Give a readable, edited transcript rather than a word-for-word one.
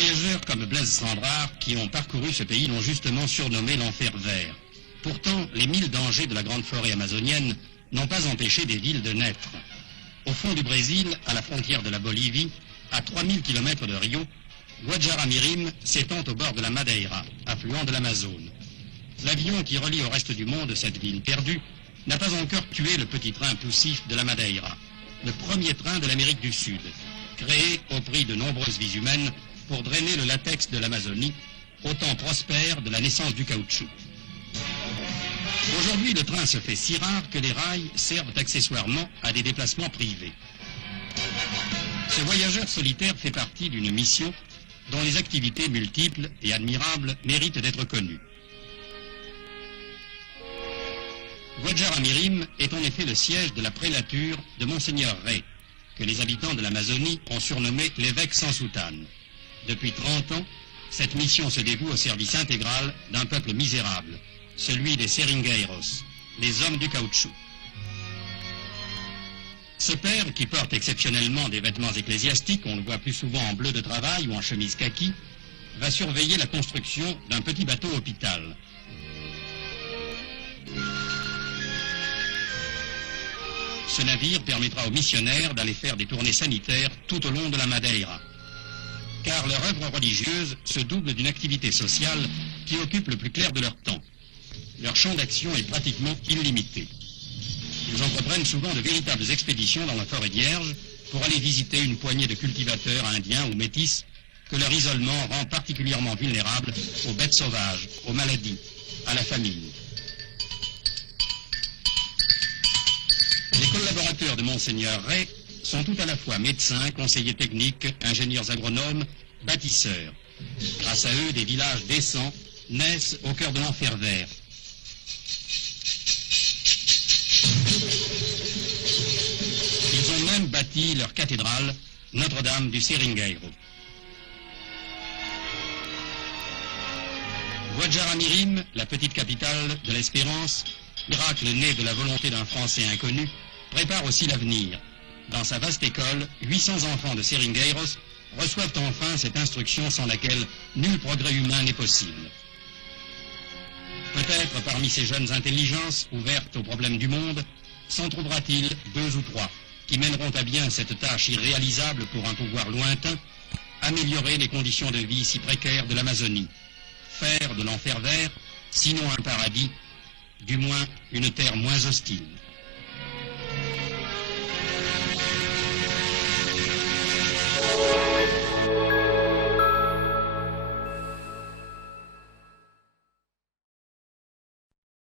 voyageurs comme Blaise Cendrars qui ont parcouru ce pays l'ont justement surnommé l'enfer vert. Pourtant, les 1000 dangers de la grande forêt amazonienne n'ont pas empêché des villes de naître. Au fond du Brésil, à la frontière de la Bolivie, à 3000 km de Rio, Guajará-Mirim s'étend au bord de la Madeira, affluent de l'Amazone. L'avion qui relie au reste du monde cette ville perdue n'a pas encore tué le petit train poussif de la Madeira, le premier train de l'Amérique du Sud, créé au prix de nombreuses vies humaines pour drainer le latex de l'Amazonie, au temps prospère de la naissance du caoutchouc. Aujourd'hui, le train se fait si rare que les rails servent accessoirement à des déplacements privés. Ce voyageur solitaire fait partie d'une mission dont les activités multiples et admirables méritent d'être connues. Guajará-Mirim est en effet le siège de la prélature de Monseigneur Rey, que les habitants de l'Amazonie ont surnommé l'évêque sans soutane. Depuis 30 ans, cette mission se dévoue au service intégral d'un peuple misérable, celui des seringueiros, les hommes du caoutchouc. Ce père, qui porte exceptionnellement des vêtements ecclésiastiques, on le voit plus souvent en bleu de travail ou en chemise kaki, va surveiller la construction d'un petit bateau hôpital. Ce navire permettra aux missionnaires d'aller faire des tournées sanitaires tout au long de la Madeira, car leur œuvre religieuse se double d'une activité sociale qui occupe le plus clair de leur temps. Leur champ d'action est pratiquement illimité. Ils entreprennent souvent de véritables expéditions dans la forêt vierge pour aller visiter une poignée de cultivateurs indiens ou métis que leur isolement rend particulièrement vulnérables aux bêtes sauvages, aux maladies, à la famine. Les collaborateurs de Monseigneur Rey sont tout à la fois médecins, conseillers techniques, ingénieurs agronomes, bâtisseurs. Grâce à eux, des villages décents naissent au cœur de l'enfer vert. Ils ont même bâti leur cathédrale, Notre-Dame du Seringueiro. Guajará-Mirim, la petite capitale de l'espérance, miracle né de la volonté d'un Français inconnu, prépare aussi l'avenir. Dans sa vaste école, 800 enfants de Seringueiros reçoivent enfin cette instruction sans laquelle nul progrès humain n'est possible. Peut-être parmi ces jeunes intelligences ouvertes aux problèmes du monde, s'en trouvera-t-il 2 ou 3 qui mèneront à bien cette tâche irréalisable pour un pouvoir lointain, améliorer les conditions de vie si précaires de l'Amazonie, faire de l'enfer vert, sinon un paradis, du moins une terre moins hostile.